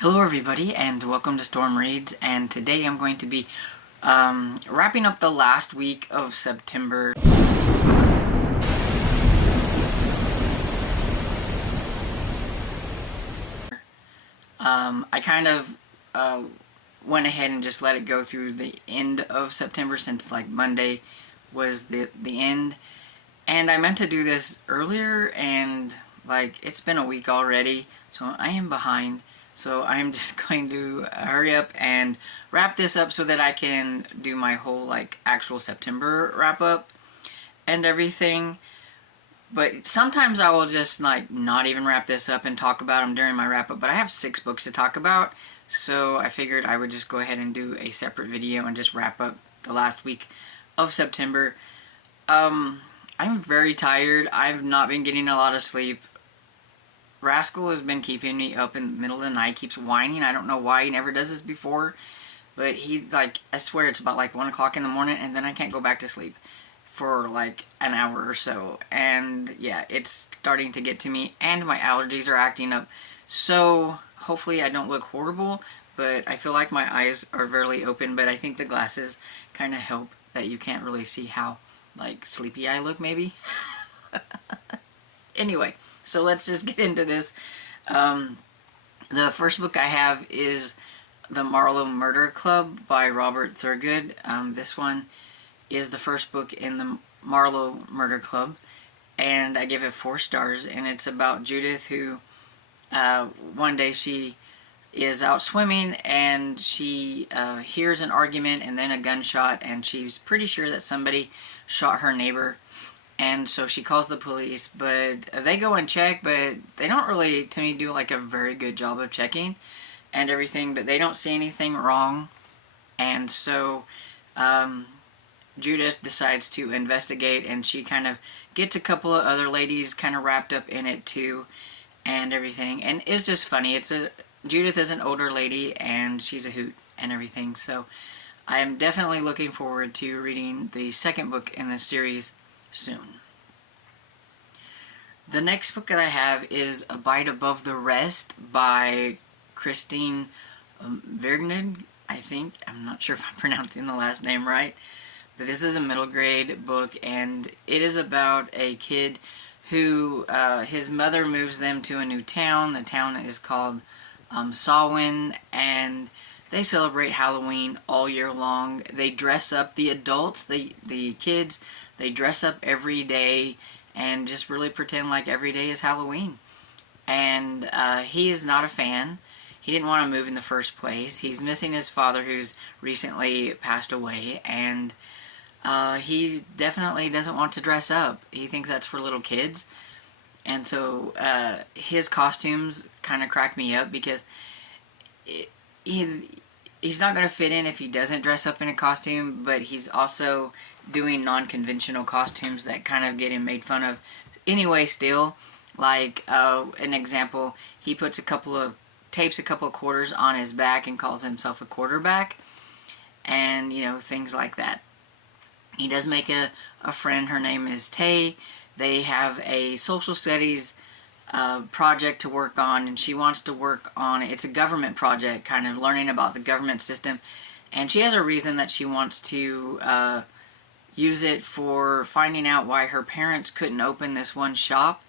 Hello everybody and welcome to Storm Reads, and today I'm going to be wrapping up the last week of September. I kind of went ahead and just let it go through the end of September since like Monday was the end, and I meant to do this earlier and like it's been a week already, so I am behind. So I'm just going to hurry up and wrap this up so that I can do my whole like actual September wrap up and everything. But sometimes I will just like not even wrap this up and talk about them during my wrap up. But I have 6 books to talk about, so I figured I would just go ahead and do a separate video and just wrap up the last week of September. I'm very tired. I've not been getting a lot of sleep. Rascal has been keeping me up in the middle of the night, keeps whining. I don't know why, he never does this before, but he's like, I swear it's about like 1 o'clock in the morning, and then I can't go back to sleep for like an hour or so. And yeah, it's starting to get to me, and my allergies are acting up. So hopefully I don't look horrible, but I feel like my eyes are barely open, but I think the glasses kind of help that you can't really see how like sleepy I look maybe. Anyway, so let's just get into this. The first book I have is The Marlowe Murder Club by Robert Thurgood. This one is the first book in the Marlowe Murder Club, and I give it 4 stars, and it's about Judith who one day she is out swimming and she hears an argument and then a gunshot, and she's pretty sure that somebody shot her neighbor. And so she calls the police, but they go and check, but they don't really, to me, do like a very good job of checking and everything, but they don't see anything wrong. And so Judith decides to investigate, and she kind of gets a couple of other ladies kind of wrapped up in it too and everything. And it's just funny. Judith is an older lady and she's a hoot and everything. So I am definitely looking forward to reading the second book in this series soon. The next book that I have is A Bite Above the Rest by Christine Vergnig, I think. I'm not sure if I'm pronouncing the last name right, but this is a middle grade book, and it is about a kid who his mother moves them to a new town. The town is called Samhain, and they celebrate Halloween all year long. They dress up, the adults, the kids, they dress up every day and just really pretend like every day is Halloween. And he is not a fan. He didn't want to move in the first place. He's missing his father, who's recently passed away, and he definitely doesn't want to dress up. He thinks that's for little kids. And so his costumes kind of crack me up because he's not going to fit in if he doesn't dress up in a costume, but he's also doing non-conventional costumes that kind of get him made fun of anyway still. Like an example, he puts tapes a couple of quarters on his back and calls himself a quarterback, and you know, things like that. He does make a friend. Her name is Tay. They have a social studies project to work on, and she wants to work on, it's a government project, kind of learning about the government system, and she has a reason that she wants to use it for finding out why her parents couldn't open this one shop,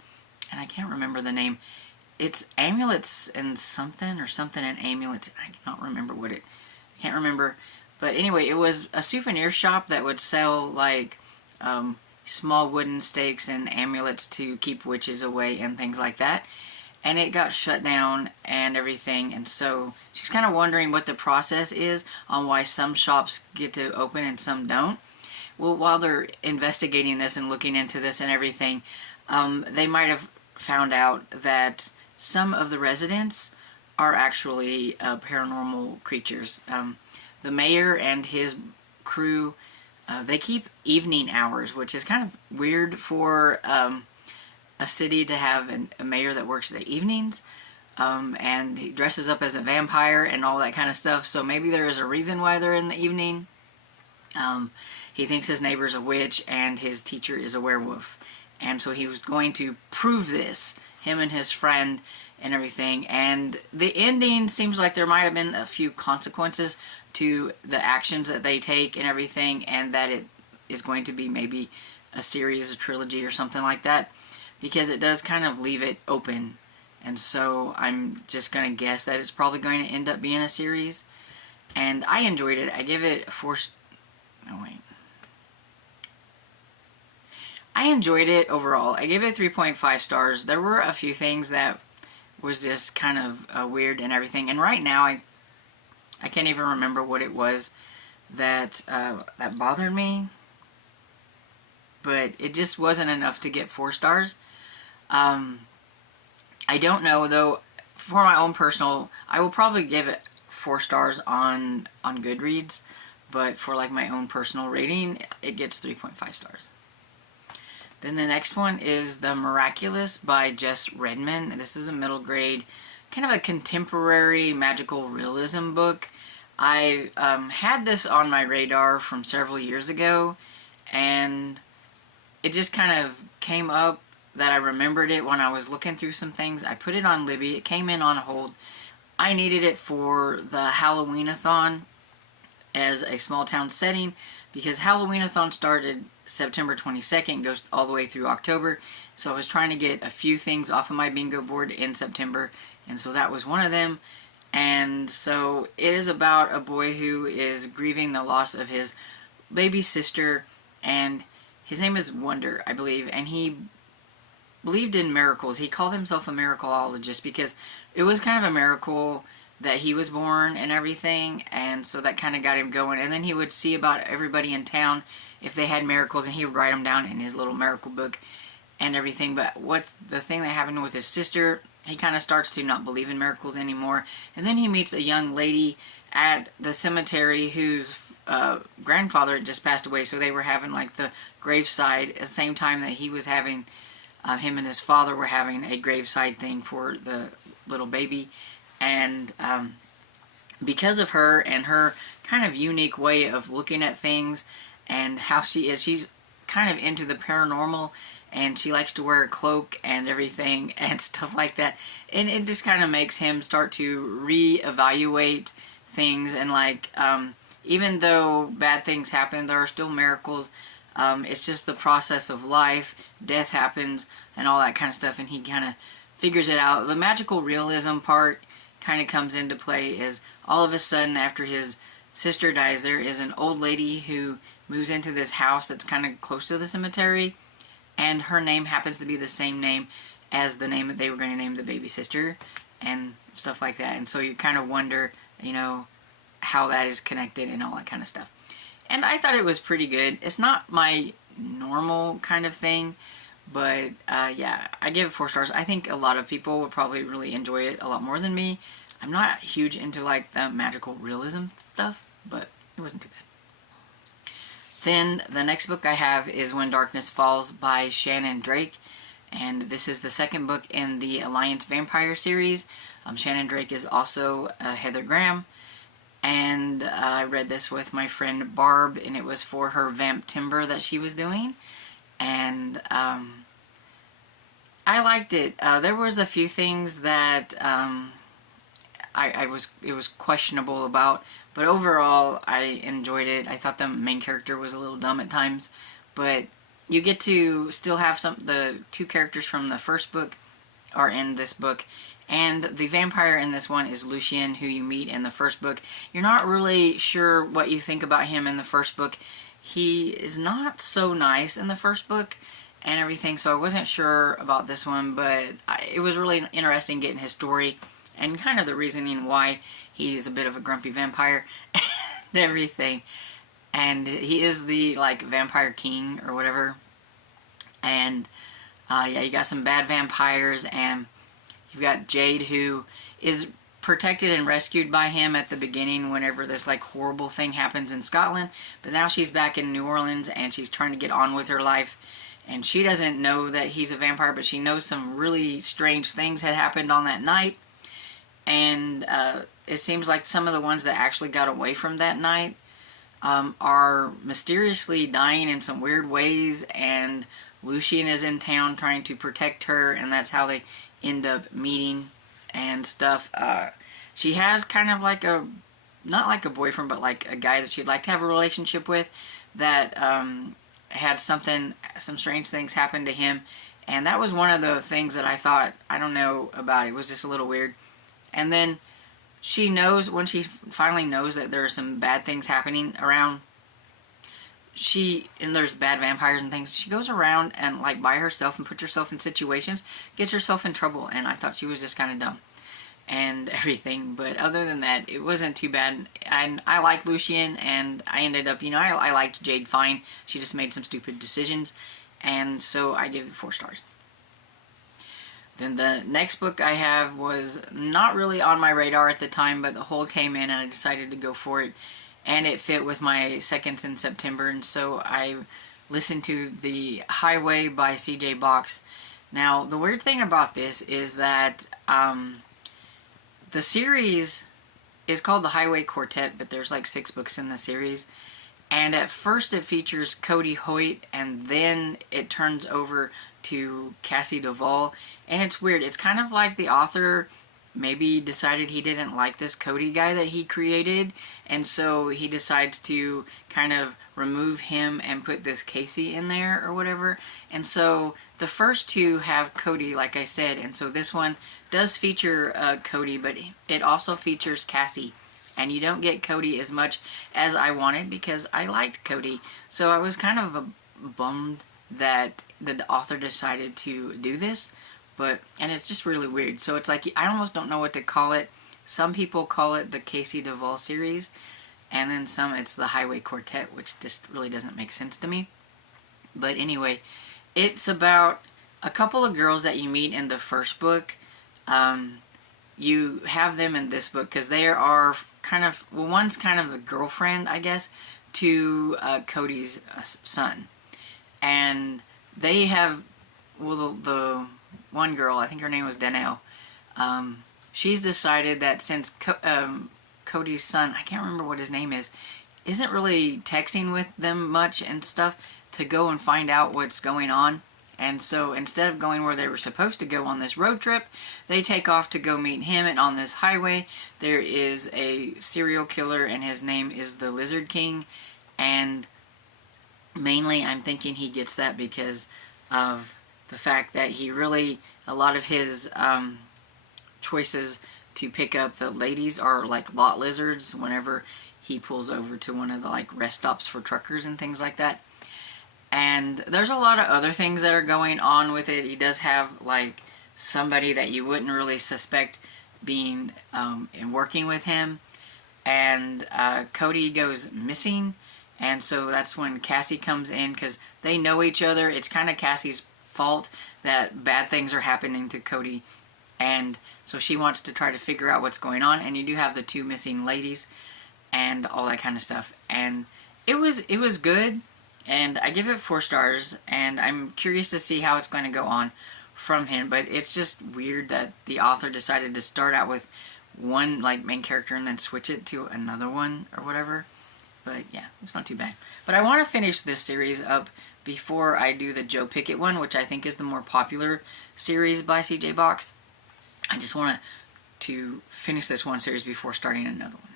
and I can't remember the name. It's Amulets and something, or something and Amulets. I cannot remember I can't remember, but anyway, it was a souvenir shop that would sell like small wooden stakes and amulets to keep witches away and things like that, and it got shut down and everything. And so she's kind of wondering what the process is on why some shops get to open and some don't. Well, while they're investigating this and looking into this and everything, they might have found out that some of the residents are actually paranormal creatures. The mayor and his crew, they keep evening hours, which is kind of weird for a city to have a mayor that works the evenings, and he dresses up as a vampire and all that kind of stuff, so maybe there is a reason why they're in the evening. He thinks his neighbor's a witch and his teacher is a werewolf, and so he was going to prove this him and his friend and everything. And the ending seems like there might have been a few consequences to the actions that they take and everything, and that it is going to be maybe a series, a trilogy or something like that, because it does kind of leave it open. And so I'm just going to guess that it's probably going to end up being a series. And I enjoyed it. I give it I enjoyed it overall. I gave it 3.5 stars. There were a few things that was just kind of weird and everything. And right now, I can't even remember what it was that that bothered me. But it just wasn't enough to get 4 stars. I don't know, though, for my own personal, I will probably give it 4 stars on Goodreads, but for like my own personal rating, it gets 3.5 stars. Then the next one is The Miraculous by Jess Redman. This is a middle grade, kind of a contemporary magical realism book. I had this on my radar from several years ago, and it just kind of came up that I remembered it when I was looking through some things. I put it on Libby. It came in on hold. I needed it for the Halloween-a-thon as a small town setting, because Halloween-a-thon started September 22nd, goes all the way through October. So I was trying to get a few things off of my bingo board in September, and so that was one of them. And so it is about a boy who is grieving the loss of his baby sister, and his name is Wonder, I believe, and he believed in miracles. He called himself a miracleologist because it was kind of a miracle that he was born and everything, and so that kind of got him going. And then he would see about everybody in town if they had miracles, and he would write them down in his little miracle book and everything. But what the thing that happened with his sister, he kind of starts to not believe in miracles anymore. And then he meets a young lady at the cemetery whose grandfather had just passed away, so they were having like the graveside at the same time that he was having, him and his father were having a graveside thing for the little baby. And because of her and her kind of unique way of looking at things and how she is, she's kind of into the paranormal, and she likes to wear a cloak and everything and stuff like that. And it just kind of makes him start to reevaluate things, and like, even though bad things happen, there are still miracles. It's just the process of life. Death happens and all that kind of stuff, and he kind of figures it out. The magical realism part kind of comes into play is all of a sudden after his sister dies, there is an old lady who moves into this house that's kind of close to the cemetery, and her name happens to be the same name as the name that they were going to name the baby sister and stuff like that. And so you kind of wonder, you know, how that is connected and all that kind of stuff. And I thought it was pretty good. It's not my normal kind of thing, but yeah, I give it 4 stars. I think a lot of people would probably really enjoy it a lot more than me. I'm not huge into like the magical realism stuff, but it wasn't too bad. Then the next book I have is When Darkness Falls by Shannon Drake, and this is the second book in the Alliance Vampire series. Shannon Drake is also Heather Graham, and I read this with my friend Barb, and it was for her Vamp Timber that she was doing, and I liked it. There was a few things that it was questionable about, but overall I enjoyed it. I thought the main character was a little dumb at times, but you get to still have the 2 characters from the first book are in this book, and the vampire in this one is Lucien, who you meet in the first book. You're not really sure what you think about him in the first book. He is not so nice in the first book and everything, so I wasn't sure about this one, but it was really interesting getting his story and kind of the reasoning why he's a bit of a grumpy vampire and everything. And he is the like vampire king or whatever. And yeah, you got some bad vampires, and you've got Jade, who is protected and rescued by him at the beginning whenever this like horrible thing happens in Scotland, but now she's back in New Orleans and she's trying to get on with her life, and she doesn't know that he's a vampire, but she knows some really strange things had happened on that night. And it seems like some of the ones that actually got away from that night are mysteriously dying in some weird ways, and Lucien is in town trying to protect her, and that's how they end up meeting and stuff. She has kind of like a, not like a boyfriend, but like a guy that she'd like to have a relationship with that had some strange things happen to him. And that was one of the things that I thought, I don't know about it, was just a little weird. And then she knows, when she finally knows that there are some bad things happening around, and there's bad vampires and things, she goes around and like by herself and puts herself in situations, gets herself in trouble. And I thought she was just kind of dumb and everything, but other than that, it wasn't too bad. And I like Lucien, and I ended up, I liked Jade fine. She just made some stupid decisions, and so I give it 4 stars. Then the next book I have was not really on my radar at the time, but The Hold came in and I decided to go for it, and it fit with my seconds in September, and so I listened to The Highway by C.J. Box. Now, the weird thing about this is that the series is called The Highway Quartet, but there's like 6 books in the series. And at first it features Cody Hoyt, and then it turns over to Cassie Duvall. And it's weird. It's kind of like the author maybe decided he didn't like this Cody guy that he created, and so he decides to kind of remove him and put this Casey in there or whatever. And so the first 2 have Cody, like I said, and so this one does feature Cody, but it also features Cassie. And you don't get Cody as much as I wanted because I liked Cody. So I was kind of bummed that the author decided to do this. And it's just really weird. So it's like, I almost don't know what to call it. Some people call it the Casey Duvall series, and then some it's the Highway Quartet, which just really doesn't make sense to me. But anyway, it's about a couple of girls that you meet in the first book. You have them in this book because they are kind of, well, one's kind of the girlfriend, I guess, to Cody's son. And they have, well, the one girl, I think her name was Danelle, she's decided that since Cody's son, I can't remember what his name is, isn't really texting with them much and stuff, to go and find out what's going on. And so instead of going where they were supposed to go on this road trip, they take off to go meet him. And on this highway, there is a serial killer, and his name is the Lizard King. And mainly I'm thinking he gets that because of the fact that he really, a lot of his choices to pick up the ladies are like lot lizards whenever he pulls over to one of the like rest stops for truckers and things like that. And there's a lot of other things that are going on with it. He does have like somebody that you wouldn't really suspect being in working with him. And Cody goes missing. And so that's when Cassie comes in because they know each other. It's kind of Cassie's fault that bad things are happening to Cody. And so she wants to try to figure out what's going on. And you do have the 2 missing ladies and all that kind of stuff. And it was good. And I give it 4 stars, and I'm curious to see how it's going to go on from him. But it's just weird that the author decided to start out with one like main character and then switch it to another one or whatever. But yeah, it's not too bad. But I want to finish this series up before I do the Joe Pickett one, which I think is the more popular series by C.J. Box. I just want to finish this one series before starting another one.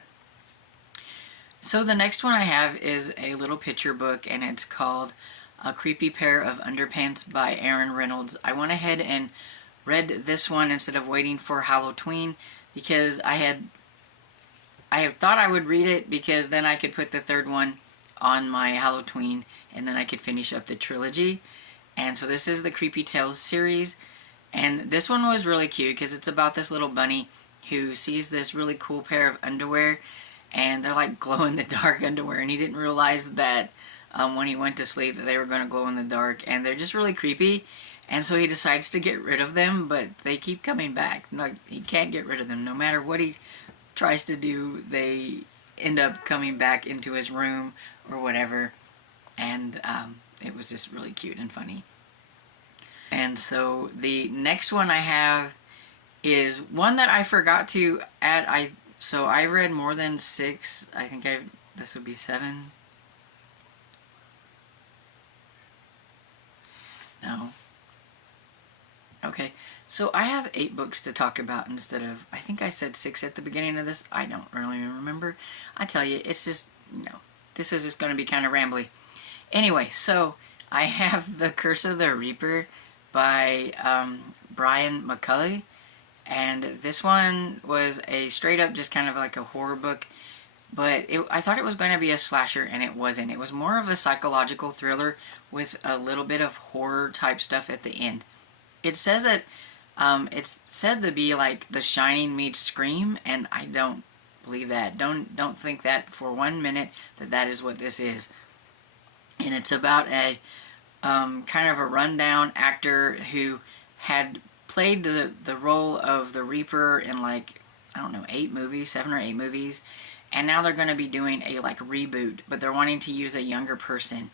So the next one I have is a little picture book, and it's called A Creepy Pair of Underpants by Aaron Reynolds. I went ahead and read this one instead of waiting for Halloween because I have thought I would read it because then I could put the 3rd one on my Halloween and then I could finish up the trilogy. And so this is the Creepy Tales series, and this one was really cute because it's about this little bunny who sees this really cool pair of underwear, and they're like glow-in-the-dark underwear, and he didn't realize that when he went to sleep that they were going to glow in the dark, and they're just really creepy. And so he decides to get rid of them, but they keep coming back. Like, he can't get rid of them. No matter what he tries to do, they end up coming back into his room or whatever. And it was just really cute and funny. And so the next one I have is one that I forgot to add. So I read more than 6. I think this would be 7. No. Okay, so I have 8 books to talk about instead of, I think I said 6 at the beginning of this. I don't really remember. I tell you, it's just, this is just going to be kind of rambly. Anyway, so I have The Curse of the Reaper by Brian McCulley. And this one was a straight up just kind of like a horror book. But I thought it was going to be a slasher, and it wasn't. It was more of a psychological thriller with a little bit of horror type stuff at the end. It says that it's said to be like The Shining meets Scream, and I don't believe that. Don't think that for 1 minute that is what this is. And it's about a kind of a rundown actor who had played the role of the Reaper in like, I don't know, 8 movies, 7 or 8 movies. And now they're going to be doing a like reboot, but they're wanting to use a younger person.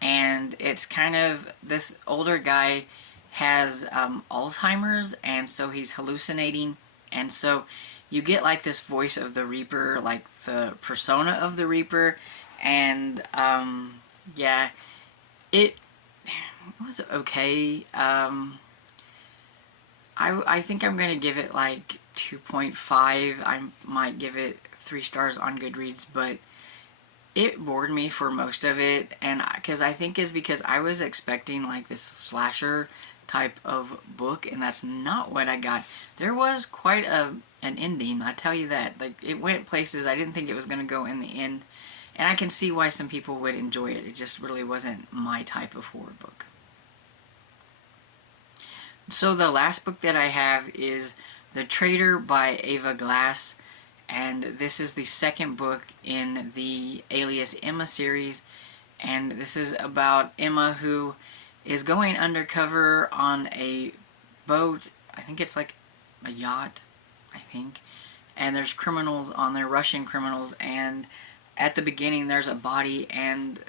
And it's kind of, this older guy has Alzheimer's, and so he's hallucinating. And so you get like this voice of the Reaper, like the persona of the Reaper. And yeah, it was okay. I think I'm going to give it like 2.5. I might give it 3 stars on Goodreads, but it bored me for most of it, and because I was expecting like this slasher type of book, and that's not what I got. There was quite an ending, I tell you that. Like, it went places I didn't think it was going to go in the end, and I can see why some people would enjoy it. It just really wasn't my type of horror book. So the last book that I have is The Traitor by Ava Glass, and this is the second book in the Alias Emma series, and this is about Emma, who is going undercover on a boat. I think it's like a yacht, I think, and there's criminals on there, Russian criminals, and at the beginning there's a body, and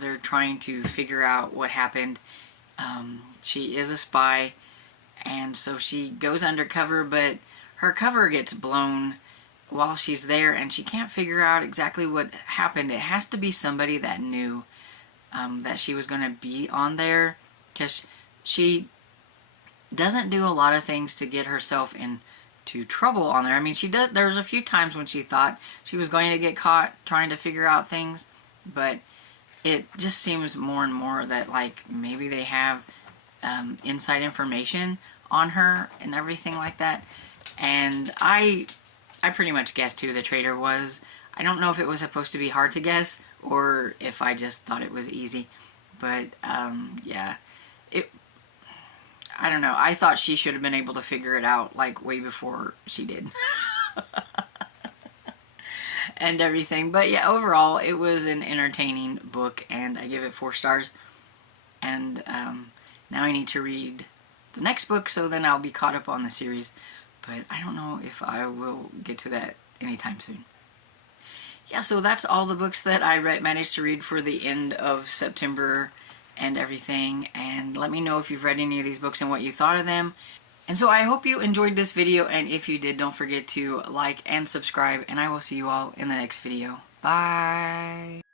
they're trying to figure out what happened. She is a spy, and so she goes undercover, but her cover gets blown while she's there, and she can't figure out exactly what happened. It has to be somebody that knew that she was going to be on there, because she doesn't do a lot of things to get herself into trouble on there. I mean, she does. There's a few times when she thought she was going to get caught trying to figure out things, but it just seems more and more that like maybe they have inside information on her and everything like that. And I pretty much guessed who the traitor was. I don't know if it was supposed to be hard to guess or if I just thought it was easy. But yeah, I don't know. I thought she should have been able to figure it out like way before she did. And everything. But yeah, overall it was an entertaining book, and I give it 4 stars. And now I need to read the next book, so then I'll be caught up on the series. But I don't know if I will get to that anytime soon. Yeah, so that's all the books that I managed to read for the end of September and everything. And let me know if you've read any of these books and what you thought of them. And so I hope you enjoyed this video, and if you did, don't forget to like and subscribe, and I will see you all in the next video. Bye!